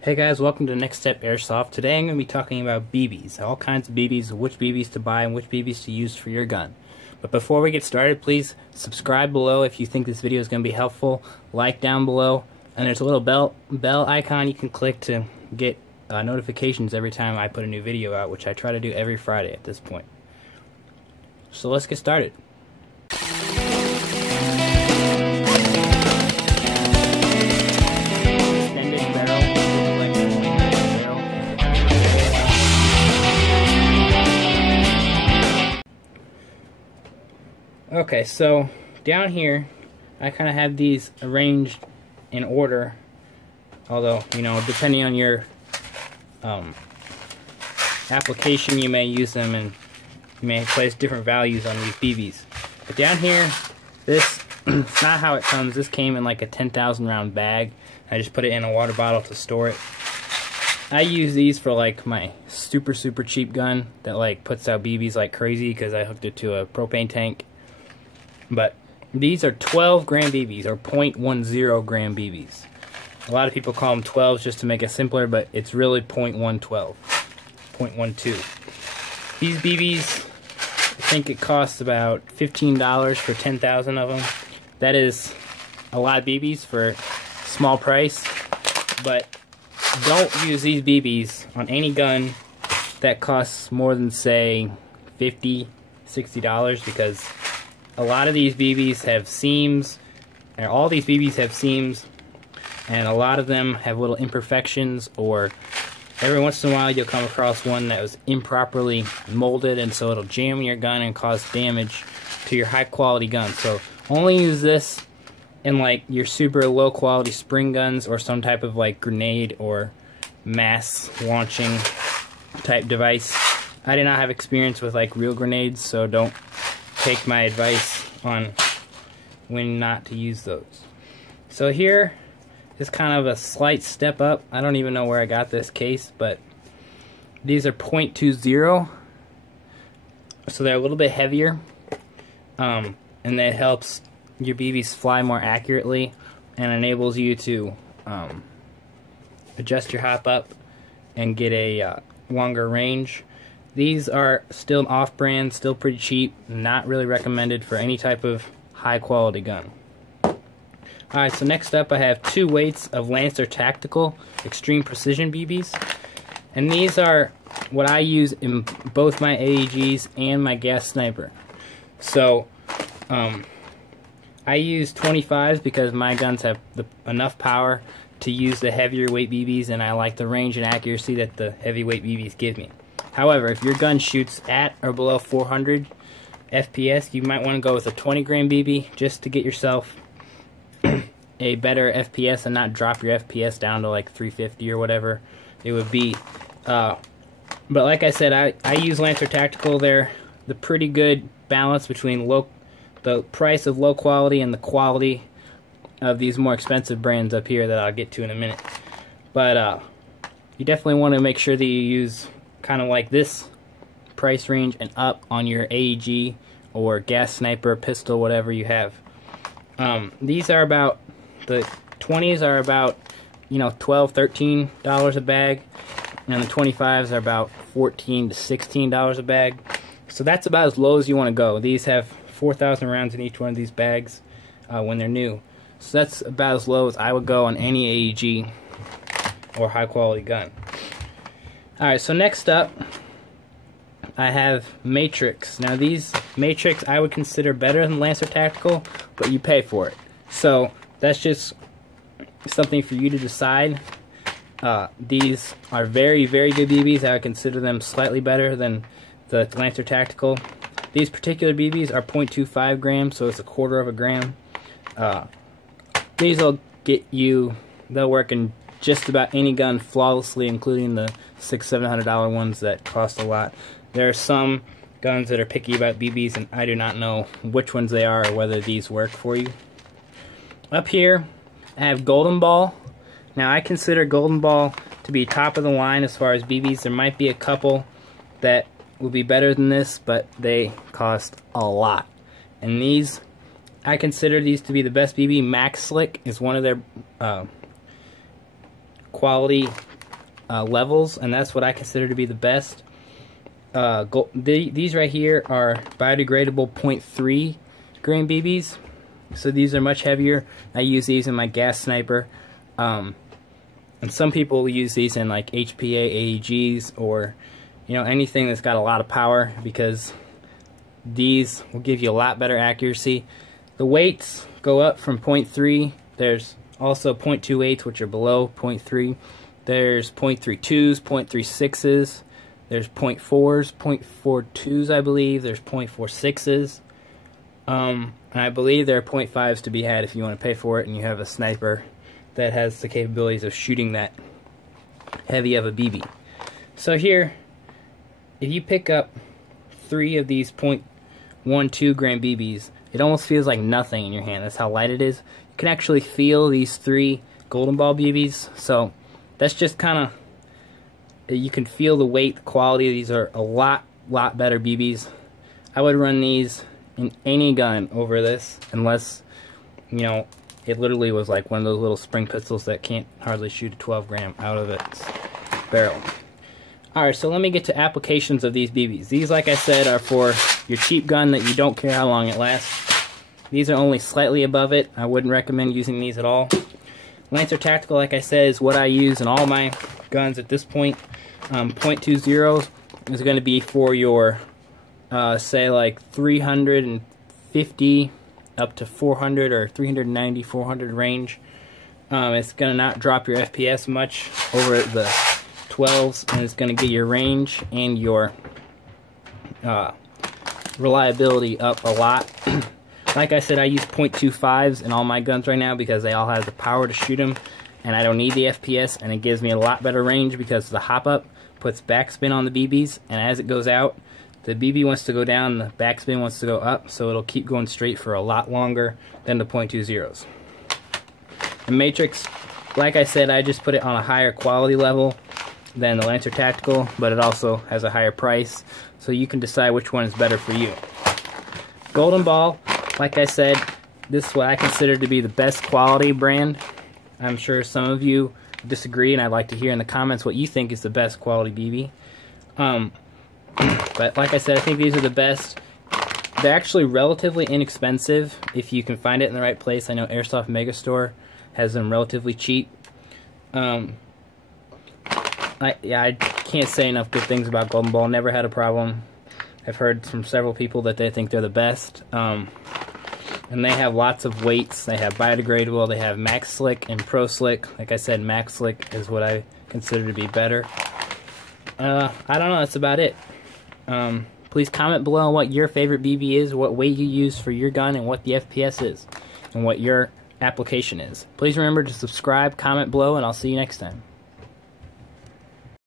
Hey guys, welcome to Next Step Airsoft. Today I'm going to be talking about BBs, all kinds of BBs, which BBs to buy and which BBs to use for your gun. But before we get started, please subscribe below if you think this video is going to be helpful, like down below, and there's a little bell icon you can click to get notifications every time I put a new video out, which I try to do every Friday at this point. So let's get started. Okay, so down here I kind of have these arranged in order, although, you know, depending on your application you may use them and you may place different values on these BBs. But down here, this it's not how it comes. This came in like a 10,000 round bag. I just put it in a water bottle to store it. I use these for like my super cheap gun that like puts out BBs like crazy because I hooked it to a propane tank. But these are 12 gram BBs, or 0.10 gram BBs. A lot of people call them 12s just to make it simpler, but it's really 0.112, 0.12. These BBs, I think it costs about $15 for 10,000 of them. That is a lot of BBs for a small price, but don't use these BBs on any gun that costs more than, say, $50, $60, because a lot of these BBs have seams, and all these BBs have seams, and a lot of them have little imperfections, or every once in a while you'll come across one that was improperly molded, and so it'll jam in your gun and cause damage to your high quality gun. So only use this in like your super low quality spring guns or some type of like grenade or mass launching type device. I did not have experience with like real grenades, so don't take my advice on when not to use those. So here is kind of a slight step up. I don't even know where I got this case, but these are 0.20, so they're a little bit heavier, and that helps your BBs fly more accurately and enables you to adjust your hop up and get a longer range. These are still off-brand, still pretty cheap, not really recommended for any type of high-quality gun. Alright, so next up I have 2 weights of Lancer Tactical Extreme Precision BBs. And these are what I use in both my AEGs and my gas sniper. So, I use 25s because my guns have enough power to use the heavier weight BBs, and I like the range and accuracy that the heavyweight BBs give me. However, if your gun shoots at or below 400 FPS, you might want to go with a 20 gram BB just to get yourself a better FPS and not drop your FPS down to like 350 or whatever it would be. But like I said, I use Lancer Tactical. They're the pretty good balance between the price of low quality and the quality of these more expensive brands up here that I'll get to in a minute. But you definitely want to make sure that you use kind of like this price range and up on your AEG or gas sniper, pistol, whatever you have. These are about, the 20s are about, you know, $12, $13 a bag, and the 25s are about $14 to $16 a bag. So that's about as low as you want to go. These have 4,000 rounds in each one of these bags when they're new. So that's about as low as I would go on any AEG or high quality gun. Alright, so next up I have Matrix. Now these Matrix I would consider better than Lancer Tactical, but you pay for it. So that's just something for you to decide. These are very good BBs. I would consider them slightly better than the Lancer Tactical. These particular BBs are 0.25 grams, so it's a quarter of a gram. These will get you, they'll work in just about any gun flawlessly, including the $600–700 ones that cost a lot. There are some guns that are picky about BBs, and I do not know which ones they are or whether these work for you. Up here, I have Golden Ball. Now, I consider Golden Ball to be top of the line as far as BBs. There might be a couple that will be better than this, but they cost a lot. And these, I consider these to be the best BB. Maxslick is one of their quality levels, and that's what I consider to be the best. These right here are biodegradable 0.3 grain BBs, so these are much heavier. I use these in my gas sniper, and some people use these in like HPA AEGs, or anything that's got a lot of power, because these will give you a lot better accuracy. The weights go up from 0.3. There's also 0.28s, which are below 0.3. There's 0.32s, 0.36s. There's 0.4s, 0.42s, I believe. There's 0.46s. And I believe there are 0.5s to be had if you want to pay for it and you have a sniper that has the capabilities of shooting that heavy of a BB. So here, if you pick up 3 of these 0.12 gram BBs, it almost feels like nothing in your hand. That's how light it is. You can actually feel these 3 golden ball BBs. So that's just kind of, you can feel the weight, the quality. These are a lot better BBs. I would run these in any gun over this, unless, it literally was like one of those little spring pistols that can't hardly shoot a 12 gram out of its barrel. Alright, so let me get to applications of these BBs. These, like I said, are for your cheap gun that you don't care how long it lasts. These are only slightly above it. I wouldn't recommend using these at all. Lancer Tactical, like I said, is what I use in all my guns at this point. 0.20 is going to be for your, say, like 350 up to 400 or 390, 400 range. It's going to not drop your FPS much over the 12s, and it's going to get your range and your reliability up a lot. Like I said, I use 0.25s in all my guns right now because they all have the power to shoot them, and I don't need the FPS, and it gives me a lot better range because the hop-up puts backspin on the BBs, and as it goes out, the BB wants to go down, the backspin wants to go up, so it'll keep going straight for a lot longer than the 0.20s. The Matrix, like I said, I just put it on a higher quality level than the Lancer Tactical, but it also has a higher price, so you can decide which one is better for you. Golden Ball, like I said, this is what I consider to be the best quality brand. I'm sure some of you disagree, and I'd like to hear in the comments what you think is the best quality BB. But like I said, I think these are the best. They're actually relatively inexpensive if you can find it in the right place. I know Airsoft Megastore has them relatively cheap. I can't say enough good things about Golden Ball. Never had a problem. I've heard from several people that they think they're the best. And they have lots of weights. They have biodegradable. They have maxslick and proslick. Like I said, maxslick is what I consider to be better. I don't know. That's about it. Please comment below what your favorite BB is, what weight you use for your gun, and what the FPS is, and what your application is. Please remember to subscribe, comment below, and I'll see you next time.